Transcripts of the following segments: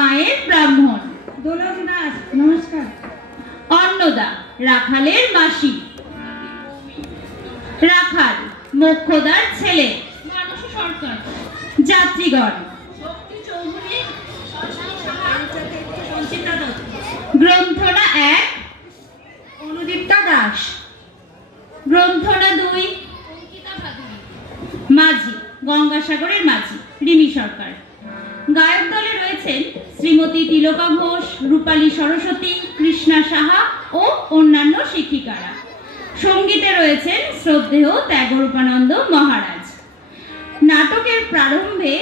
মায়ের ব্রাহ্মণ। দোলক দাস নমস্কার। অন্নদা, রাখালের মাসি রাখাল, মোক্ষদার ছেলে। মানস যাত্রীগণ। গ্রন্থনা এক। অনুদীপ্তা দাস। গ্রন্থনা দুই। মাঝি, গঙ্গাসাগরের মাঝি, রিমি সরকার। গায়ক দলে রয়েছেন শ্রীমতী তিলকা ঘোষ রূপালী সরস্বতী কৃষ্ণা সাহা ও অন্যান্য শিক্ষিকারা। সঙ্গীতে রয়েছেন শ্রদ্ধেয় ত্যাগরূপানন্দ মহারাজ। নাটকের প্রারম্ভে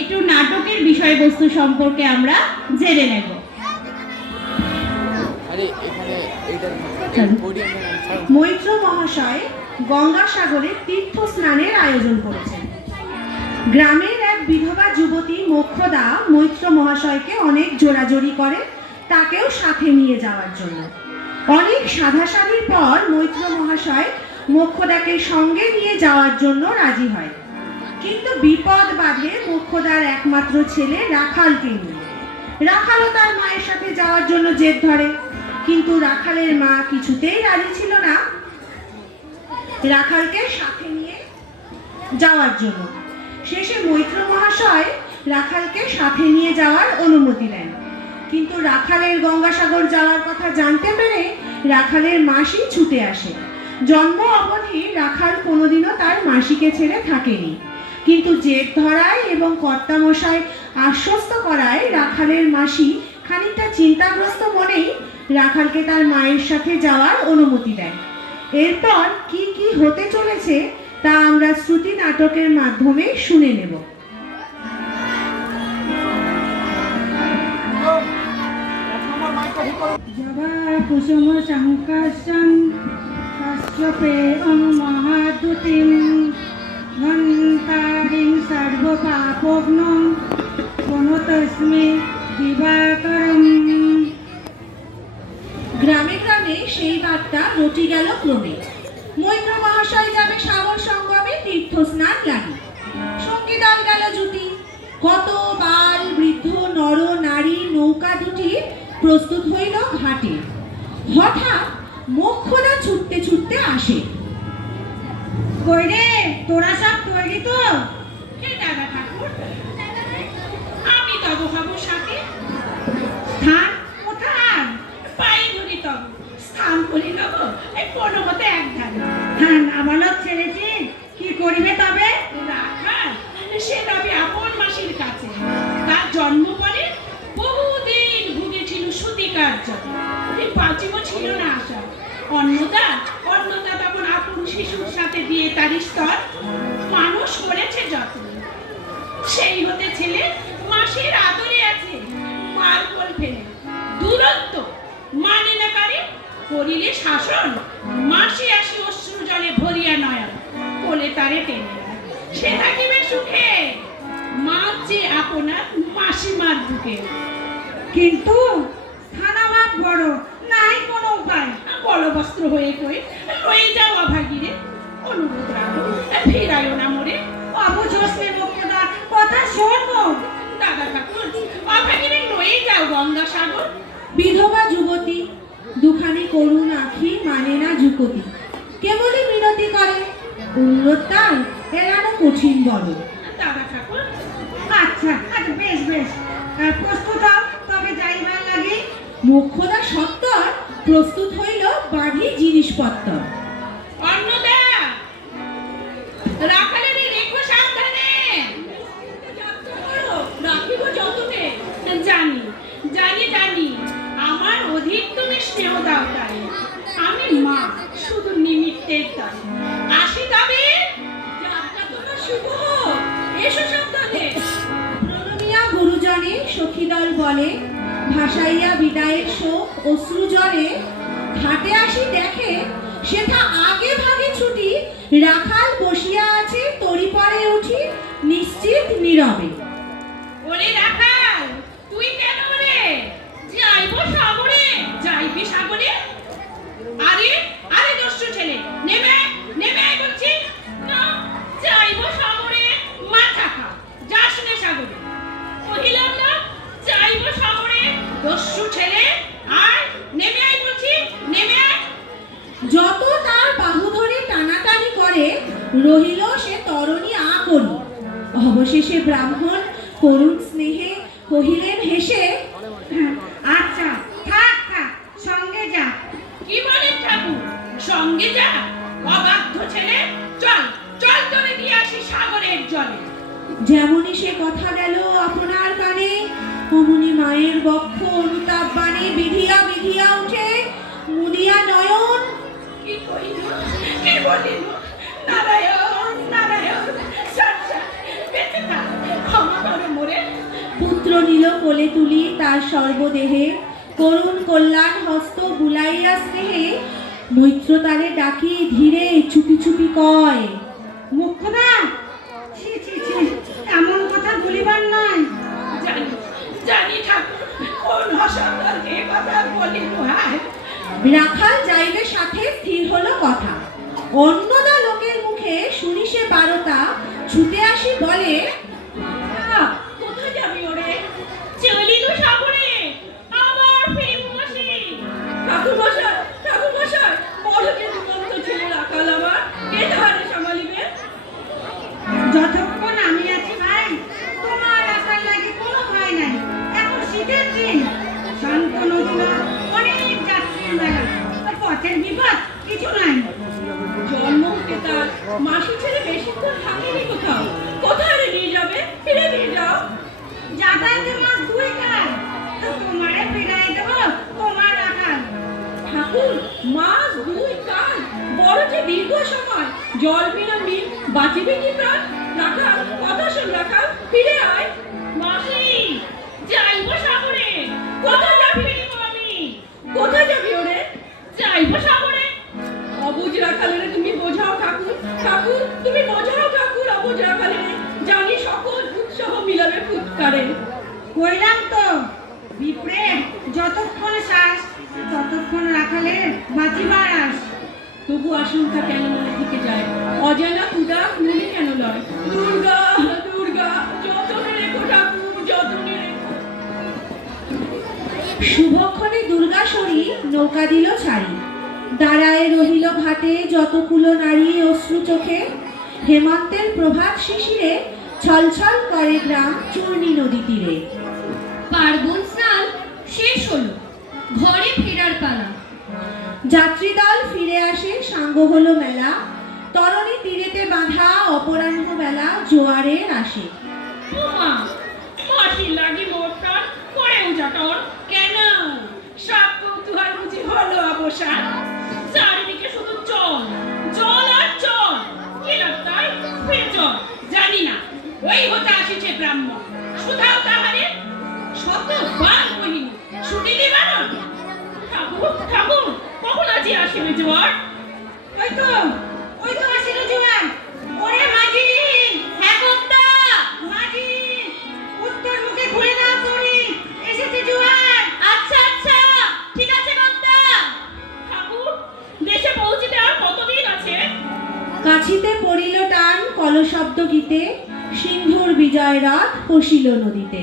একটু নাটকের বিষয়বস্তু সম্পর্কে আমরা জেনে নেব। মৈত্র মহাশয় গঙ্গাসাগরে তীর্থ স্নানের আয়োজন করেছেন। গ্রামের এক বিধবা যুবতী মোক্ষদা মৈত্র মহাশয়কে অনেক জোরাজোরি করে তাকেও সাথে নিয়ে যাওয়ার জন্য। অনেক সাধাসাধির পর মৈত্র মহাশয় মোক্ষদাকে সঙ্গে নিয়ে যাওয়ার জন্য রাজি হয়। কিন্তু বিপদ বাধে মোক্ষদার একমাত্র ছেলে রাখালকে নিয়ে। রাখালও তার মায়ের সাথে যাওয়ার জন্য জেদ ধরে। কিন্তু রাখালের মা কিছুতেই রাজি ছিল না। রাখালকে সাথে নিয়ে যাওয়ার জন্য। শেষে মৈত্র মহাশয় রাখালকে সাথে নিয়ে যাওয়ার অনুমতি দেন কিন্তু রাখালের গঙ্গাসাগর যাওয়ার কথা জানতে পেরে রাখালের মাসি ছুটে আসে জন্ম অবধি রাখাল কোনোদিনও তার মাসিকে ছেড়ে থাকেনি। কিন্তু জেদ ধরায় এবং কর্তামশাই আশ্বস্ত করায় রাখালের মাসি খানিকটা চিন্তাগ্রস্ত মনেই রাখালকে তার মায়ের সাথে যাওয়ার অনুমতি দেয় এরপর কি কি হতে চলেছে তা আমরা শ্রুতি নাটকের মাধ্যমে শুনে নেব। গ্রামে গ্রামে সেই বার্তা রটি গেল ক্রমে। মৈত্র মহাশয় যাবে সাগর সঙ্গমে তীর্থ স্নান লাগে। সঙ্গী দল গেল জুটি। কত বাল, বৃদ্ধ, নর, নারী, নৌকা দুটি প্রস্তুত হইল ঘাটে। হঠাৎ মোক্ষদা ছুটতে ছুটতে আসে। কই রে তোরা সব তৈরি তো? কে দাদা ঠাকুর? আমি তব হব সাথে। স্থান শাসন মাসি আসি অশ্রু জলে ভরিয়া নয়ন, কোলে তারে টেনে সে থাকিবে সুখে যে আপনার মাসিমার বুকে। কিন্তু আমার বড়, নাই কোনো উপায়। বড় বস্ত্র হয়ে কই রয়ে যাও অভাগিরে। অনুরোধ রাখো ফেরায়ও না মোরে। অবুঝোসে মুখটা কথা শোনো দাদা ঠাকুর, অভাগিরে রয়ে যাও গঙ্গা সাগর বিধবা যুবতী দুখানি করুণ আখি মানে না যুকতি কেবলই মিনতি করে উন্নতার এড়ানো কঠিন বড় দাদা ঠাকুর আচ্ছা আচ্ছা বেশ বেশ। প্রস্তুত তবে যাইবার লাগে। মোক্ষদা সত্তর প্রস্তুত হইল বাড়ি জিনিসপত্র সখীদল বলে, ভাসাইয়া বিদায়ের শোক অশ্রুজলে ঘাটে আসি দেখে, সেথা আগে ভাগে ছুটি রাখাল বসিয়া আছে তরি পরে উঠি নিশ্চিত নীরবে। ওরে রাখাল, তুই কেন রে? যাইব সাগরে, যাইবি সাগরে? আরে আরে দস্যু ছেলে, নেমে দস্যু ছেলে, আর নেমে আয় বলছি, নেমে যত তার বাহু ধরে টানাটানি করে, রহিল সে তরণী আ করি। অবশেষে ব্রাহ্মণ করুণ স্নেহে কহিলে নারায়ণ নারায়ণ মোরে। পুত্র নিল কোলে তুলি তার সর্বদেহে। করুণ কল্যাণ হস্ত বুলাইয়া স্নেহে। মৈত্র তারে ডাকি ধীরে চুপি চুপি কয়। মুখ্যদা ছি ছি ছি এমন কথা বলিবার নয়। জানি জানি ঠাকুর কোন কথা রাখাল যাইবে সাথে স্থির হলো কথা। অন্যদা লোকের মুখে শুনি সে বারতা ছুটে আসি বলে জল বিনা মিল বাঁচিবে কি প্রাণ? রাখাল কথা শোন রাখাল ফিরে আয়। মাসি যাইব সাগরে। কোথায় যাবি আমি কোথায় যাবি ওরে? যাইব সাগরে। অবুজ রাখালেরে তুমি বোঝাও ঠাকুর। ঠাকুর, তুমি বোঝাও ঠাকুর, অবুজ রাখালেরে। জানি সকল উৎসাহ মিলাবে ফুৎকারে। কইলাম তো, বিপ্রে, যতক্ষণ শ্বাস, ততক্ষণ রাখালে বাঁচিবার আস তবু আশঙ্কা কেন মনে থেকে যায়? অজানা ক্ষুদা মনে কেন লয়? দুর্গা দুর্গা, যতনে রেখো ঠাকুর, যতনে শুভক্ষণে দুর্গাসরী নৌকা দিল ছাড়ি। দাঁড়ায় রহিল ঘাটে যতকুলো নারী অশ্রু চোখে। হেমন্তের প্রভাত শিশিরে ছলছল করে গ্রাম চূর্ণী নদী তীরে। পার্বণ স্নান শেষ হলো ঘরে ফেরার পালা যাত্রীদল ফিরে আসে, সাঙ্গ হলো মেলা। তরণী তীরেতে বাঁধা অপরাহ্ন বেলা, জোয়ারের আসে। মাসি করে চারিদিকে শুধু জানি না, ওই আসিছে ব্রাহ্মণ। ঠাকুর ঠাকুর কখন আজি আসিবে জোয়ার? ওই তো ওই তো আসিল জোয়ার। ওরে মাঝি হ্যাঁ কর্তা মাঝি উত্তর মুখে ঘুরে দাও তোরি এসেছে জোয়ার। আচ্ছা আচ্ছা ঠিক আছে কর্তা ঠাকুর দেশে পৌঁছিতে আর কতদিন আছে? কাছিতে পড়িল টান কলশব্দ গীতে সিন্ধুর বিজয় রথ পশিল নদীতে।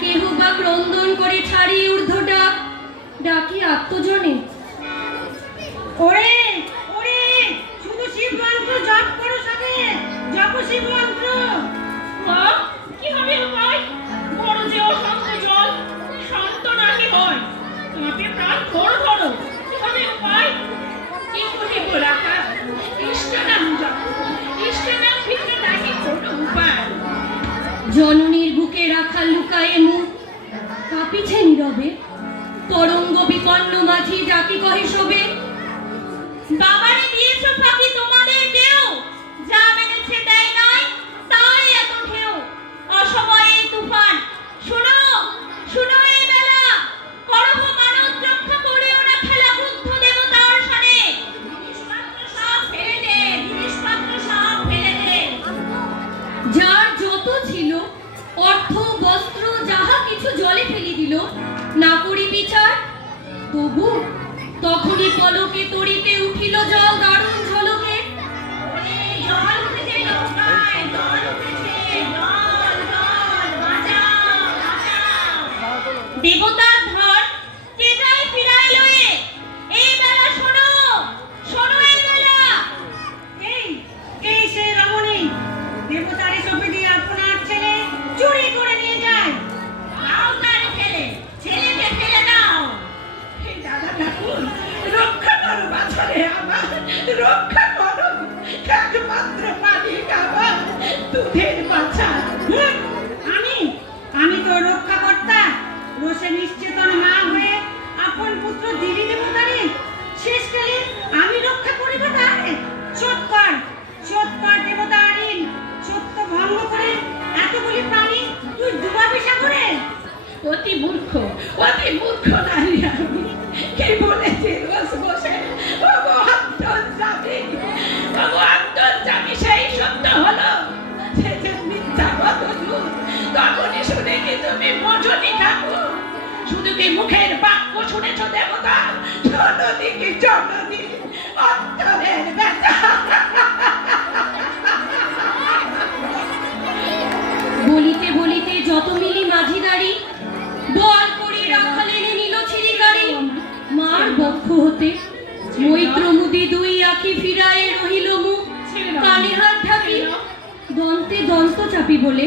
কেহবা ক্রন্দন করে ছাড়ি ঊর্ধ্ব ডাক ডাকি আত্মজনে। ওরে ওরে শুধু শিব মন্ত্র জপ করো সাথে জপ শিব মন্ত্র মা কি হবে ভাই বড় যে অশান্ত জল শান্ত না কি হয় তোমাকে প্রাণ ধরো ধরো কি হবে ভাই কি করি বলা ইষ্ট নাম জপ ইষ্ট নাম ভিন্ন ডাকি ছোট উপায়? জননীর বুকে রাখা লুকায়ে মুখ কাঁপিছে নীরবে। তরঙ্গ বিপন্ন মাঝি জাতি কহে শোবে, বাবারে দিয়েছ ফাঁকি তোমাদের যা মেনেছে না করি বিচার? তবু তখনই পলকে তরিতে উঠিল জল। থেকে তুমি মুখের বাক্য শুনেছ দেবতা? জননী কি অন্তরের ব্যথা। বলিতে বলিতে যত মিলি মাঝিদারি বল করে রাখালে নিল ছিরিকারি। মার বক্ষ হতে মৈত্র মুদি দুই আঁকি ফিরায় রহিল মুখ। কানে হাত ঢাকি দন্তে দন্ত চাপি বলে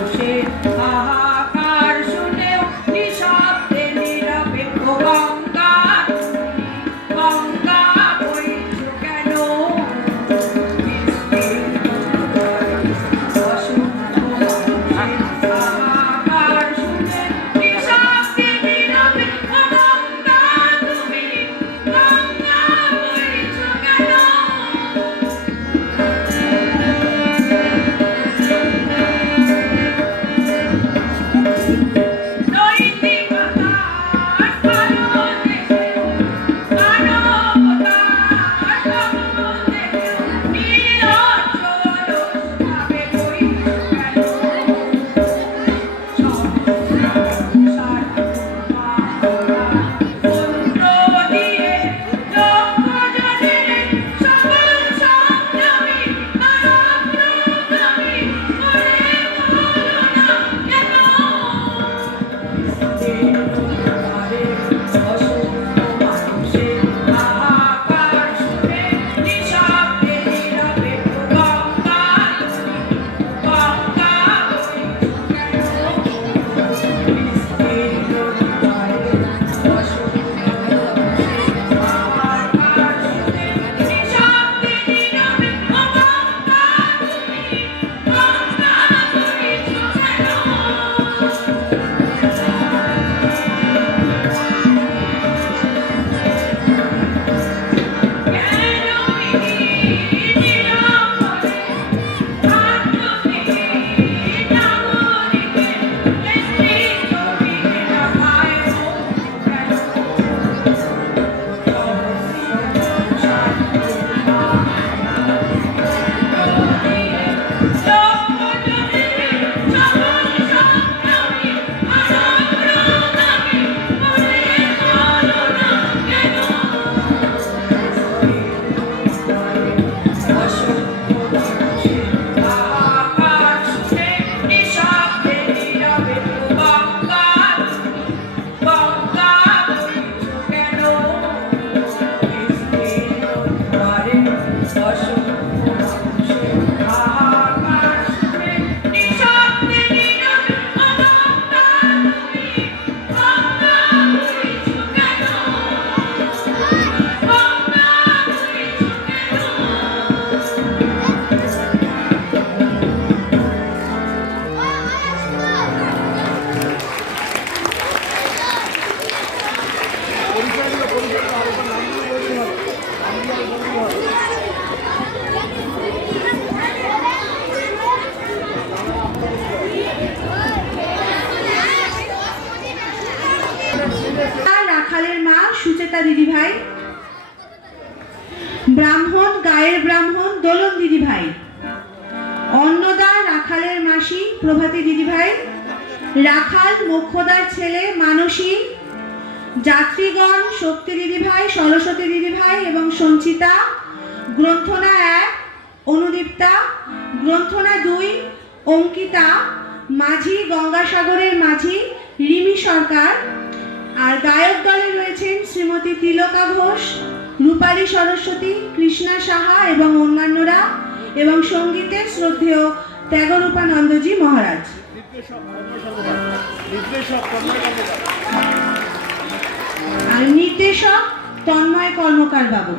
গ্রন্থনা দুই, অঙ্কিতা, মাঝি, গঙ্গাসাগরের মাঝি, রিমি সরকার। আর গায়ক দলে রয়েছেন শ্রীমতী তিলকা ঘোষ, রূপালী সরস্বতী, কৃষ্ণা সাহা এবং অন্যান্যরা এবং সঙ্গীতে শ্রদ্ধেয় ত্যাগরূপানন্দজি মহারাজ। আর নির্দেশক তন্ময় কর্মকার বাবু।